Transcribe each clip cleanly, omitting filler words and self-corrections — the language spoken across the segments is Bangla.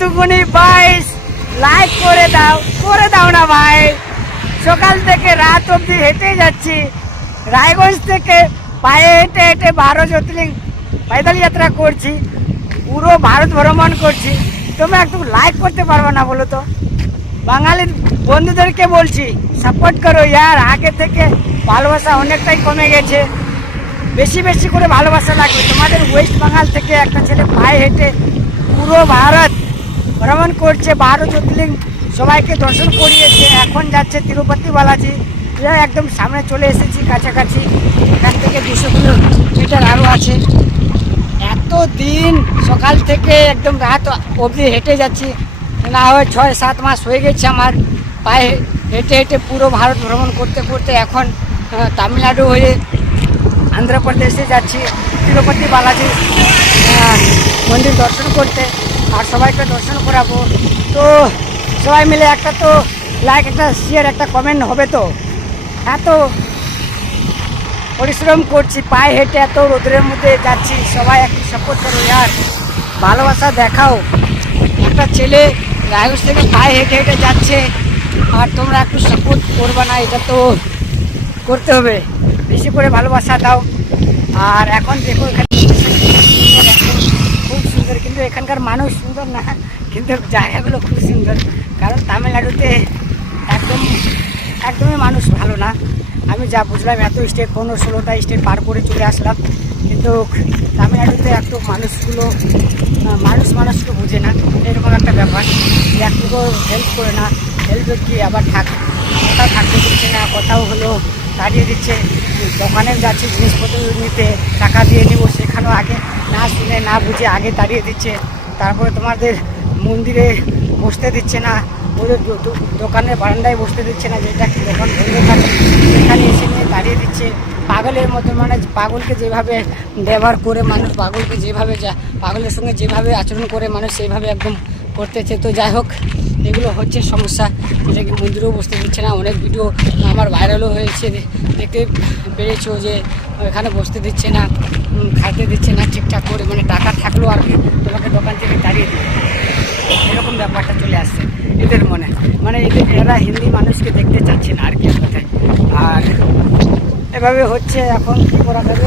দুগুনি 22 লাইক করে দাও না ভাই। সকাল থেকে রাত অবধি হেঁটে যাচ্ছি, রায়গঞ্জ থেকে পায়ে হেঁটে হেঁটে 12 জ্যোতির্লিঙ্গ पैदल यात्रा করছি, পুরো ভারত ভ্রমণ করছি। তোমরা একটু লাইক করতে পারবে না বলো তো? বাঙালির বন্ধুদেরকে বলছি সাপোর্ট করো ইয়ার। আগে থেকে ভালোবাসা অনেকটাই কমে গেছে, বেশি বেশি করে ভালোবাসা লাগবে। তোমাদের ওয়েস্ট বেঙ্গল থেকে একটা ছেলে পায়ে হেঁটে পুরো ভারত ভ্রমণ করছে, 12 জ্যোতির্লিঙ্গ সবাইকে দর্শন করিয়েছে। এখন যাচ্ছে তিরুপতি বালাজি, একদম সামনে চলে এসেছি কাছাকাছি। এখান থেকে 200 কিলোমিটার আরও আছে। এত দিন সকাল থেকে একদম রাত অবধি হেঁটে যাচ্ছি, না হয় 6-7 মাস হয়ে গেছে আমার পায়ে হেঁটে হেঁটে পুরো ভারত ভ্রমণ করতে করতে। এখন তামিলনাড়ু হয়ে অন্ধ্রপ্রদেশে যাচ্ছি তিরুপতি বালাজি মন্দির দর্শন করতে, আর সবাইকে দর্শন করাবো। তো সবাই মিলে একটা তো লাইক, একটা শেয়ার, একটা কমেন্ট হবে তো। এত পরিশ্রম করছি পায়ে হেঁটে, এত রোদের মধ্যে যাচ্ছি, সবাই একটু সাপোর্ট করো ইয়ার, ভালোবাসা দেখাও। একটা ছেলে রায়গঞ্জ থেকে পায়ে হেঁটে হেঁটে যাচ্ছে, আর তোমরা একটু সাপোর্ট করবে না? এটা তো করতে হবে, বেশি করে ভালোবাসা দাও। আর এখন দেখো এখানে খুব সুন্দর, কিন্তু এখানকার মানুষ সুন্দর না, কিন্তু জায়গাগুলো খুব সুন্দর। কারণ তামিলনাড়ুতে একদমই মানুষ ভালো না। আমি যা বুঝলাম, এত স্টেট 15-16টা স্টেট পার করে চলে আসলাম, কিন্তু তামিলনাড়ুতে একটু মানুষকে বুঝে না, এরকম একটা ব্যাপার। একটু হেল্প করে না, হেল্পে কি আবার কোথাও থাকতে দিচ্ছে না, কোথাও হলো তাড়িয়ে দিচ্ছে। দোকানে যাচ্ছি জিনিসপত্র নিতে, টাকা দিয়ে নিব, সেখানেও আগে না শুনে না বুঝে আগে তাড়িয়ে দিচ্ছে। তারপরে তোমাদের মন্দিরে বসতে দিচ্ছে না, ওদের দোকানের বারান্দায় বসতে দিচ্ছে না, যেটা দোকান বন্ধ থাকে সেখানে এসে নিয়ে দাঁড়িয়ে দিচ্ছে। পাগলের মতো, মানে পাগলকে যেভাবে ব্যবহার করে মানুষ, পাগলকে যেভাবে পাগলের সঙ্গে যেভাবে আচরণ করে মানুষ, সেইভাবে একদম করতেছে। তো যাই হোক, এগুলো হচ্ছে সমস্যা। এটাকে মন্দিরেও বসতে দিচ্ছে না। অনেক ভিডিও আমার ভাইরালও হয়েছে, দেখতে পেরেছো যে এখানে বসতে দিচ্ছে না, খাইতে দিচ্ছে না ঠিকঠাক করে, মানে টাকা থাকলেও আর কি তোমাকে দোকান থেকে তাড়িয়ে দিবে, এরকম ব্যাপারটা চলে আসছে এদের মনে। মানে এরা হিন্দি মানুষকে দেখতে চাচ্ছে না আর কি কথায়। আর এভাবে হচ্ছে, এখন কী করা যাবে?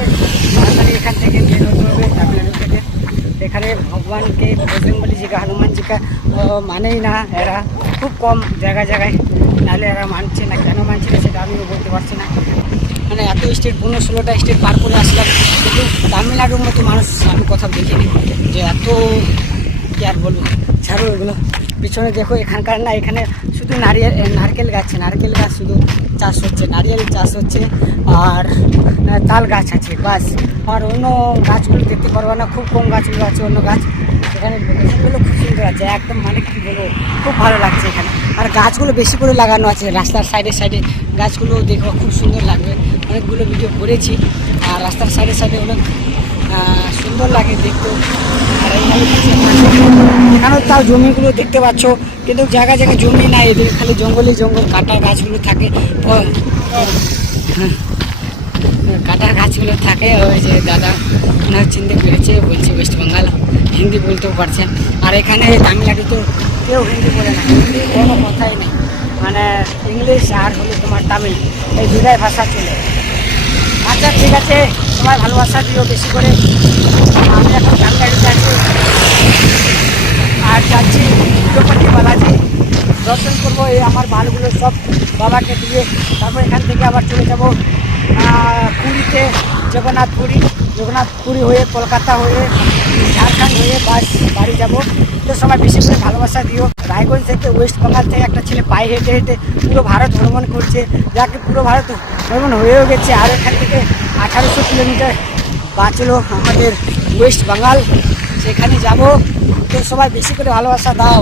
তাড়াতাড়ি এখান থেকে বের হতে হবে তামিলনাড়ু থেকে। এখানে ভগবানকে, বজরংবলী জিকে, হনুমান জিকে মানেই না এরা, খুব কম জায়গায়। নাহলে এরা মানছে না, কেন মানছে না সেটা আমিও বলতে পারছি না। মানে এত স্টেট, 15-16টা স্টেট পার করে আসলাম, কিন্তু তামিলনাড়ুর মতো মানুষ আমি কোথাও দেখিনি যে এত, কি আর বলবো, ছাড়ো এগুলো। পিছনে দেখো, এখানকার না, এখানে শুধু নারকেল গাছ শুধু চাষ হচ্ছে, নারিয়েল চাষ হচ্ছে, আর তাল গাছ আছে বাস। আর অন্য গাছগুলো দেখতে পারবো না, খুব কম গাছগুলো আছে, অন্য গাছ। এখানে লোকেশনগুলো খুব সুন্দর আছে একদম, মানে কি বলবো, খুব ভালো লাগছে এখানে। আর গাছগুলো বেশি করে লাগানো আছে রাস্তার সাইডে গাছগুলো দেখো, খুব সুন্দর লাগবে। অনেকগুলো ভিডিও করেছি, আর রাস্তার সাইডে অনেক সুন্দর লাগে দেখতেও। আর এইভাবে এখানেও তাও জমিগুলো দেখতে পাচ্ছ, কিন্তু জায়গায় জমি নাই এদের, খালি জঙ্গল কাটা গাছগুলো থাকে, কাটার গাছগুলো থাকে। ওই যে দাদা ওনার চিনতে পেরেছে, বলছে ওয়েস্ট বেঙ্গল, হিন্দি বলতেও পারছেন। আর এখানে তামিলনাড়ু তো কেউ হিন্দি বলে না, হিন্দি কোনো কথাই নেই, মানে ইংলিশ আর হলো তোমার তামিল, এই দুটাই ভাষা চলে। আচ্ছা ঠিক আছে, সবাই ভালোবাসা দিও বেশি করে। আমি এখন তামিলনাড়ুতে আছি, আর যাচ্ছি তিরুপতি বালাজি দর্শন করবো। এই আমার মালগুলো সব বাবাকে দিয়ে, তারপর এখান থেকে আবার চলে যাব পুরীতে, জগন্নাথপুরি হয়ে, কলকাতা হয়ে, ঝাড়খণ্ড হয়ে বাড়ি যাব। তো সবাই বেশি করে ভালোবাসা দিও। রায়গঞ্জ থেকে, ওয়েস্ট বেঙ্গল থেকে একটা ছেলে পায়ে হেঁটে হেঁটে পুরো ভারত ভ্রমণ করছে, যাকে পুরো ভারত ভ্রমণ হয়েও গেছে। আর এখান থেকে 1800 কিলোমিটার বাঁচলো আমাদের ওয়েস্ট বেঙ্গল, সেখানে যাব। তো সবাই বেশি করে ভালোবাসা দাও।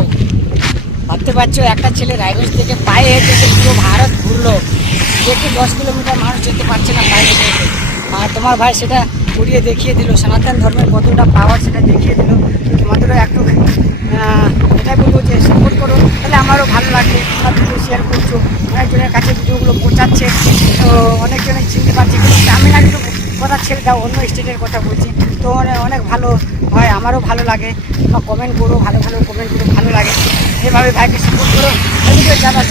ভাবতে পারছো, একটা ছেলে রায়গঞ্জ থেকে পায়ে হেঁটে পুরো ভারত ঘুরলো, দেখে 10 কিলোমিটার মানুষ যেতে পারছে না পায়ে হেঁটে হেঁটে। আর তোমার ভাই সেটা করিয়ে দেখিয়ে দিল, সনাতন ধর্মের কতটা পাওয়ার সেটা দেখিয়ে দিল। তোমাদেরও একটু এটাই বলবো যে সাপোর্ট করো, তাহলে আমারও ভালো লাগবে। তোমরা ভিডিও শেয়ার করছো, অনেকজনের কাছে ভিডিওগুলো পৌঁছাচ্ছে, তো অনেকজনে চিনতে পারছে, কিন্তু তামিলনাড়ুর কথা ছেলেটা অন্য স্টেটের কথা বলছি, তো অনেক ভালো হয়, আমারও ভালো লাগে। বা কমেন্ট করো, ভালো ভালো কমেন্ট করো, ভালো লাগে। এভাবে ভাইকে সাপোর্ট করো। যাবার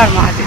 আর মহাদেব।